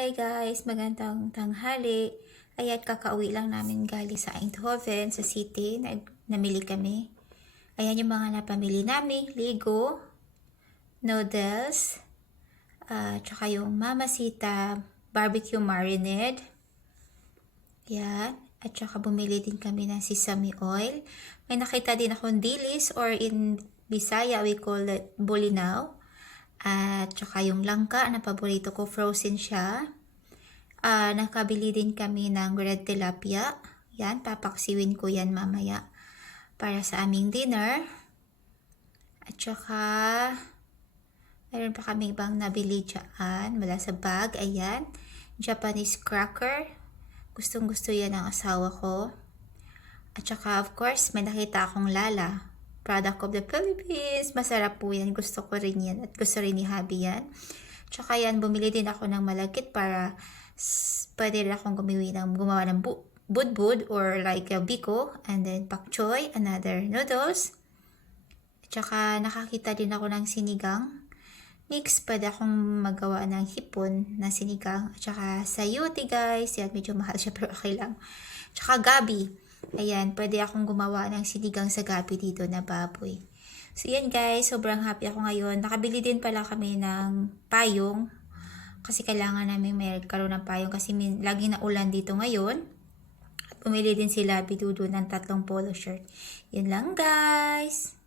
Hi guys, magandang tanghali. Ayan, kakauwi lang namin galing sa Eindhoven, sa city. Namili kami. Ayan yung mga napamili namin. Ligo, noodles, tsaka yung Mamacita barbecue marinade. Ayan. At tsaka bumili din kami ng sesame oil. May nakita din akong dilis, or in Bisaya we call it bulinaw. At tsaka yung langka na paborito ko, frozen siya. Nakabili din kami ng red tilapia. Yan, papaksiwin ko yan mamaya para sa aming dinner. At saka, mayroon pa kami ibang nabili dyan mula sa bag. Ayan, Japanese cracker. Gustong gusto yan ng asawa ko. At saka, of course, may nakita akong Lala. Product of the Philippines. Masarap po yan. Gusto ko rin yan. At gusto rin ni Habi yan. Tsaka yan, bumili din ako ng malagkit para pwede rin akong gumawa ng budbud or like a biko. And then pak choy, another noodles. Tsaka nakakita din ako ng sinigang mix. Pwede akong magawa ng hipon na sinigang. At saka sayuti guys. Yan, medyo mahal siya pero okay lang. Tsaka gabi. Ayan, pwede akong gumawa ng sinigang sa gabi dito na baboy. So yan guys, sobrang happy ako ngayon. Nakabili din pala kami ng payong. Kasi kailangan namin karoon ng payong kasi laging na ulan dito ngayon. At pumili din sila Bidudo ng 3 polo shirt. Yun lang guys.